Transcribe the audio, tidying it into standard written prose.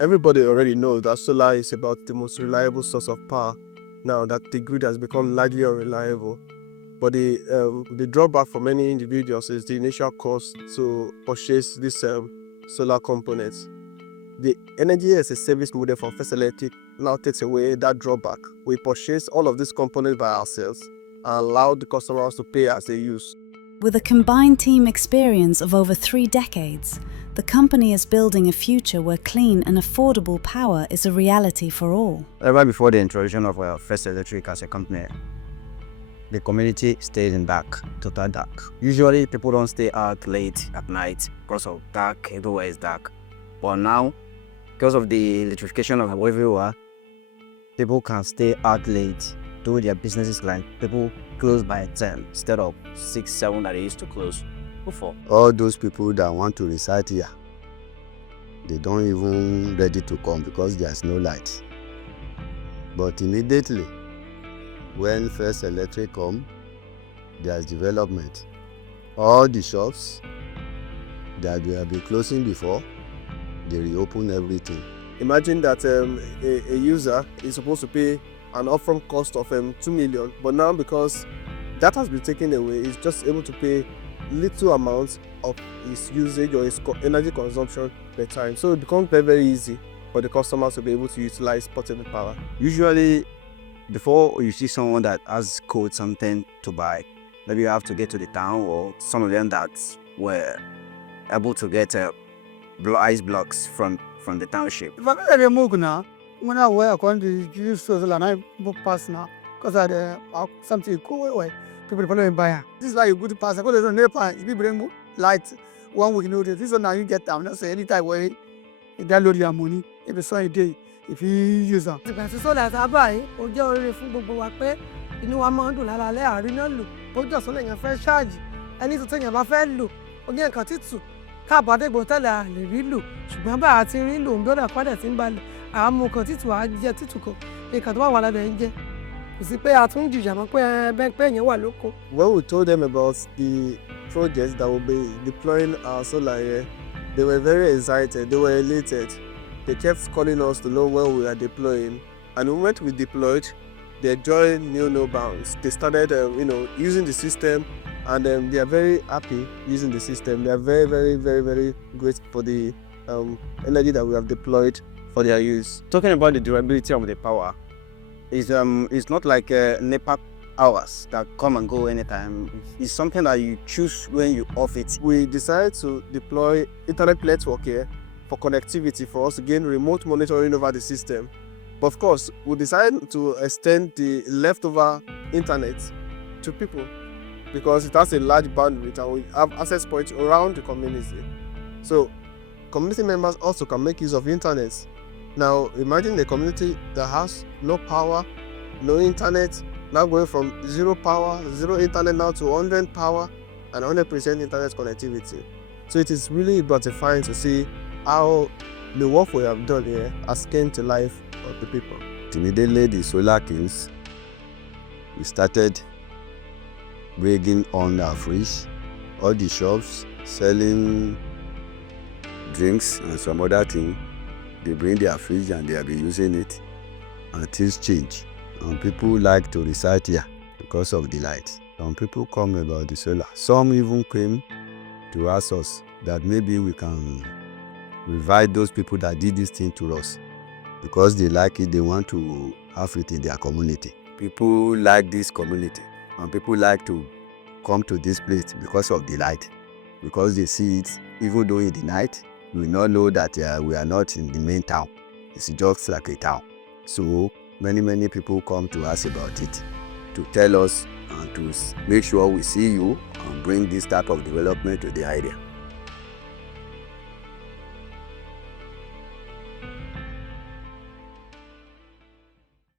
Everybody already knows that solar is about the most reliable source of power now that the grid has become largely unreliable. But the drawback for many individuals is the initial cost to purchase these solar components. The energy as a service model from First Electric now takes away that drawback. We purchase all of these components by ourselves and allow the customers to pay as they use. With a combined team experience of over 3 decades, the company is building a future where clean and affordable power is a reality for all. Ever before the introduction of First Electric as a company, the community stayed in dark, total dark. Usually people don't stay out late at night because of dark, everywhere is dark. But now, because of the electrification of everywhere, people can stay out late, do their businesses like people close by 10 instead of 6, 7 that they used to close before. All those people that want to reside here, they don't even ready to come because there's no light. But immediately, when First Electric come, there's development. All the shops that we have been closing before, they reopen everything. Imagine that a user is supposed to pay an upfront cost of 2 million, but now because that has been taken away, he's just able to pay little amounts of his usage or his energy consumption per time. So it becomes very, very easy for the customers to be able to utilize portable power. Usually, before you see someone that has code something to buy, maybe you have to get to the town, or some of them that were able to get ice blocks from the township. If I get a move now, when I wear according to use social and I book pass now, because I something cool away. People follow buy. This is why you go to pass. I go to the NEPA, if you bring light 1 week notice. This one now you get down. That's anytime where you download your money. If it's a day, if you use them. Ìgbà tí sólà tá a báyìí, ó jẹ́ oríire fún gbogbo wa pé inú wa máa ń dùn lálaalẹ́ àríná lò. Bójú ọ̀sán lèèyàn fẹ́ ṣáàjì, ẹni tó téèyàn bá fẹ́ lò, ó ní nǹkan títù. Káàbọ̀ Adégbò tẹ́lẹ̀ a lè rí lò, ṣùgbọ́n bá a ti rí lò ń dọ́dà padà tí ń balẹ̀. Àá mú nǹkan títù á jẹ títù kan, nǹkan tó wà wà lábẹ́ ń jẹ. Kò sí pé a tún jìjà mọ́ pé bẹ́ẹ̀ pé èèyàn wà lóko. When we told them about the projects that will be deploying our solar here, they were very excited, they were elated. They kept calling us to know when we are deploying. And the moment we deployed, their joy knew no bounds. They started using the system, and they are very happy using the system. They are very, very, very, very grateful for the energy that we have deployed for their use. Talking about the durability of the power, it's not like NEPA hours that come and go anytime. It's something that you choose when you off it. We decided to deploy internet network here for connectivity, for us to gain remote monitoring over the system. But of course, we decided to extend the leftover internet to people because it has a large bandwidth and we have access points around the community. So community members also can make use of internet. Now imagine a community that has no power, no internet, now going from 0 power, 0 internet now to 100 power and 100% internet connectivity. So it is really gratifying to see how the work we have done here has came to life of the people. Immediately the solar kings, we started bringing on our fridge, all the shops selling drinks and some other thing. They bring their fridge and they have been using it, and things change. And people like to reside here because of the light. Some people come about the solar. Some even came to ask us that maybe we can revive those people that did this thing to us because they like it, they want to have it in their community. People like this community and people like to come to this place because of the light, because they see it even though in the night. We not know that we are not in the main town. It's just like a town. So many people come to us about it, to tell us and to make sure we see you and bring this type of development to the area.